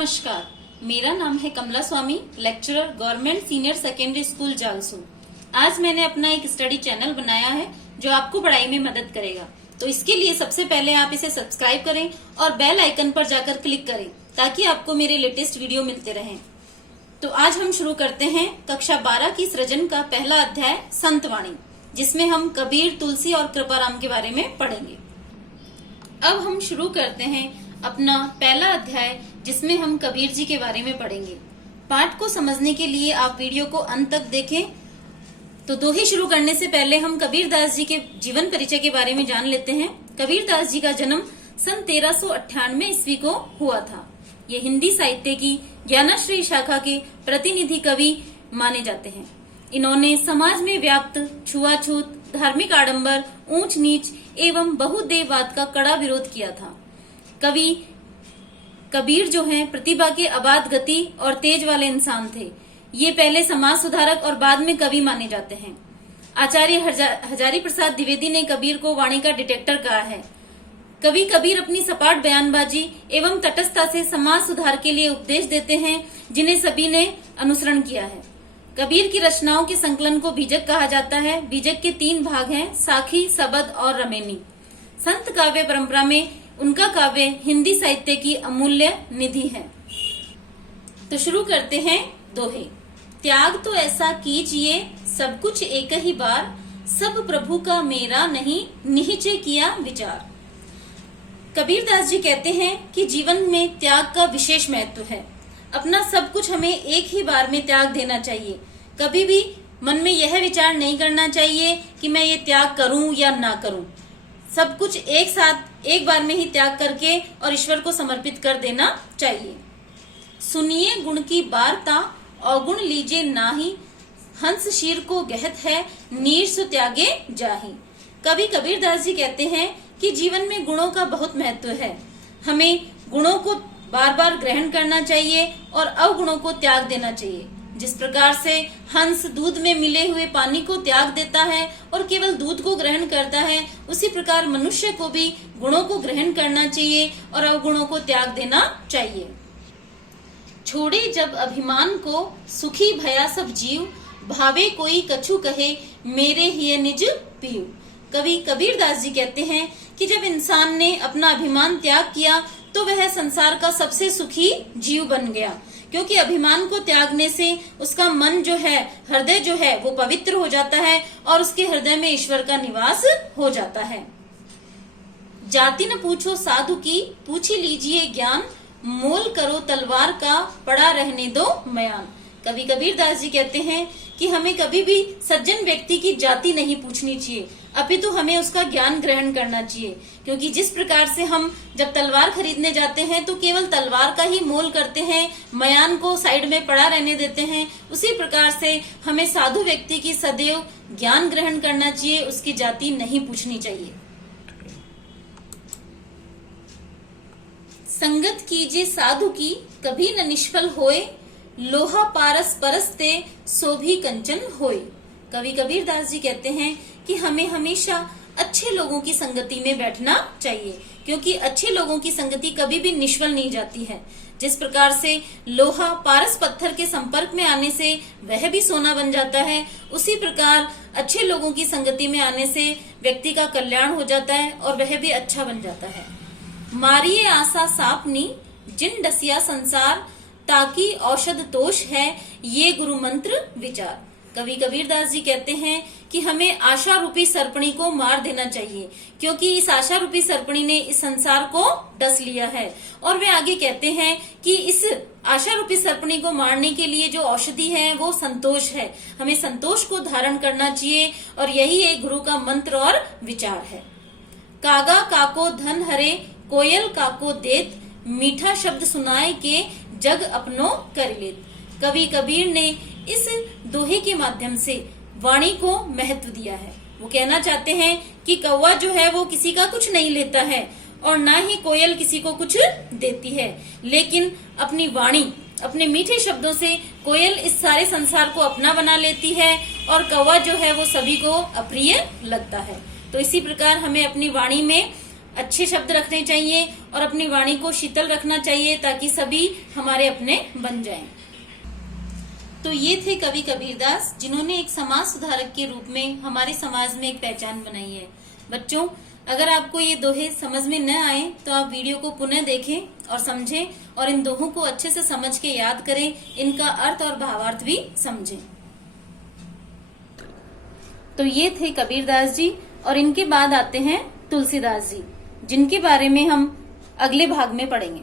नमस्कार, मेरा नाम है Kamla Swami, lecturer government senior secondary school Jalsu. आज मैंने अपना एक स्टडी चैनल बनाया है जो आपको पढ़ाई में मदद करेगा। तो इसके लिए सबसे पहले आप इसे सब्सक्राइब करें और बेल आइकन पर जाकर क्लिक करें ताकि आपको मेरे लेटेस्ट वीडियो मिलते रहें। तो आज हम शुरू करते हैं कक्षा 12 की सृजन का पहला अध्याय संतवाणी, जिसमें हम कबीर, तुलसी और कृपाराम के बारे में पढ़ेंगे। अब हम शुरू करते हैं अपना पहला अध्याय, जिसमें हम कबीर जी के बारे में पढ़ेंगे। पाठ को समझने के लिए आप वीडियो को अंत तक देखें। तो दोहे शुरू करने से पहले हम कबीरदास जी के जीवन परिचय के बारे में जान लेते हैं। कबीरदास जी का जन्म सन 1398 ईस्वी को हुआ था। ये हिंदी साहित्य की ज्ञानाश्रयी शाखा के प्रतिनिधि कवि माने जाते हैं। इन्होंने समाज में व्याप्त छुआछूत, धार्मिक आडंबर, ऊंच नीच एवं बहुदेववाद का कड़ा विरोध किया था। कवि कबीर जो हैं प्रतिभा के अबाध गति और तेज वाले इंसान थे। ये पहले समाज सुधारक और बाद में कवि माने जाते हैं। आचार्य हजारी प्रसाद द्विवेदी ने कबीर को वाणी का डिटेक्टर कहा है। कवि कबीर अपनी सपाट बयानबाजी एवं तटस्थता से समाज सुधार के लिए उपदेश देते हैं, जिन्हें सभी ने अनुसरण किया है। कबीर की रचनाओं के संकलन को बीजक कहा जाता है। बीजक के 3 भाग हैं, साखी, सबद और रमेनी। संत काव्य परंपरा में उनका काव्य हिंदी साहित्य की अमूल्य निधि है। तो शुरू करते हैं दोहे। त्याग तो ऐसा कीजिए सब कुछ एक ही बार, सब प्रभु का मेरा नहीं निहिचे किया विचार। कबीरदास जी कहते हैं कि जीवन में त्याग का विशेष महत्व है। अपना सब कुछ हमें एक ही बार में त्याग देना चाहिए। कभी भी मन में यह विचार नहीं करना चाहिए कि मैं ये त्याग करूं या ना करूं। सब कुछ एक साथ एक बार में ही त्याग करके और ईश्वर को समर्पित कर देना चाहिए। सुनिए गुण की वार्ता, अवगुण लीजिए नाही, हंस शीर को गहत है, नीर सु त्यागे जाहि। कवि कबीरदास जी कहते हैं कि जीवन में गुणों का बहुत महत्व है। हमें गुणों को बार बार ग्रहण करना चाहिए और अवगुणों को त्याग देना चाहिए। जिस प्रकार से हंस दूध में मिले हुए पानी को त्याग देता है और केवल दूध को ग्रहण करता है, उसी प्रकार मनुष्य को भी गुणों को ग्रहण करना चाहिए और अवगुणों को त्याग देना चाहिए। छोड़े जब अभिमान को, सुखी भया सब जीव, भावे कोई कछु कहे, मेरे ही निज पीऊ। कवि कबीरदास जी कहते हैं कि जब इंसान ने अपना अभिमान त्याग किया तो वह संसार का सबसे सुखी जीव बन गया, क्योंकि अभिमान को त्यागने से उसका मन जो है, हृदय जो है, वो पवित्र हो जाता है और उसके हृदय में ईश्वर का निवास हो जाता है। जाति न पूछो साधु की, पूछी लीजिए ज्ञान, मोल करो तलवार का, पड़ा रहने दो मयान। कवि कबीरदास जी कहते हैं कि हमें कभी भी सज्जन व्यक्ति की जाति नहीं पूछनी चाहिए, अपितु हमें उसका ज्ञान ग्रहण करना चाहिए। क्योंकि जिस प्रकार से हम जब तलवार खरीदने जाते हैं तो केवल तलवार का ही मोल करते हैं, मयान को साइड में पड़ा रहने देते हैं, उसी प्रकार से हमें साधु व्यक्ति की सदैव ज्ञान ग्रहण करना चाहिए, उसकी जाति नहीं पूछनी चाहिए। संगत कीजिए साधु की, कभी न निष्फल होए, लोहा पारस परसते, सो भी कंचन होए। कवि कबीरदास जी कहते हैं कि हमें हमेशा अच्छे लोगों की संगति में बैठना चाहिए, क्योंकि अच्छे लोगों की संगति कभी भी निष्फल नहीं जाती है। जिस प्रकार से लोहा पारस पत्थर के संपर्क में आने से वह भी सोना बन जाता है, उसी प्रकार अच्छे लोगों की संगति में आने से व्यक्ति का कल्याण हो जाता है और वह भी अच्छा बन जाता है। मारिए आशा सापनी, जिन डसिया संसार, ताकि औषध तोष है, ये गुरु मंत्र विचार। कवि कबीरदास जी कहते हैं कि हमें आशा रूपी सर्पणी को मार देना चाहिए, क्योंकि इस आशा रूपी सर्पणी ने इस संसार को डस लिया है। और वे आगे कहते हैं कि इस आशा रूपी सर्पणी को मारने के लिए जो औषधि है वो संतोष है। हमें संतोष को धारण करना चाहिए और यही एक गुरु का मंत्र और विचार है। कागा काको धन हरे, कोयल काको देत, मीठा शब्द सुनाए के, जग अपनो कर लेत। कवि कबीर ने इस दोहे के माध्यम से वाणी को महत्व दिया है। वो कहना चाहते हैं कि कौवा जो है वो किसी का कुछ नहीं लेता है और ना ही कोयल किसी को कुछ देती है, लेकिन अपनी वाणी, अपने मीठे शब्दों से कोयल इस सारे संसार को अपना बना लेती है और कौवा जो है वो सभी को अप्रिय लगता है। तो इसी प्रकार हमें अपनी वाणी में अच्छे शब्द रखने चाहिए और अपनी वाणी को शीतल रखना चाहिए ताकि सभी हमारे अपने बन जाएं। तो ये थे कवि कबीरदास, जिन्होंने एक समाज सुधारक के रूप में हमारे समाज में एक पहचान बनाई है। बच्चों, अगर आपको ये दोहे समझ में न आए तो आप वीडियो को पुनः देखें और समझें और इन दोहों को अच्छे से समझ के याद करें, इनका अर्थ और भावार्थ भी समझें। तो ये थे कबीरदास जी और इनके बाद आते हैं तुलसीदास जी, जिनके बारे में हम अगले भाग में पढ़ेंगे।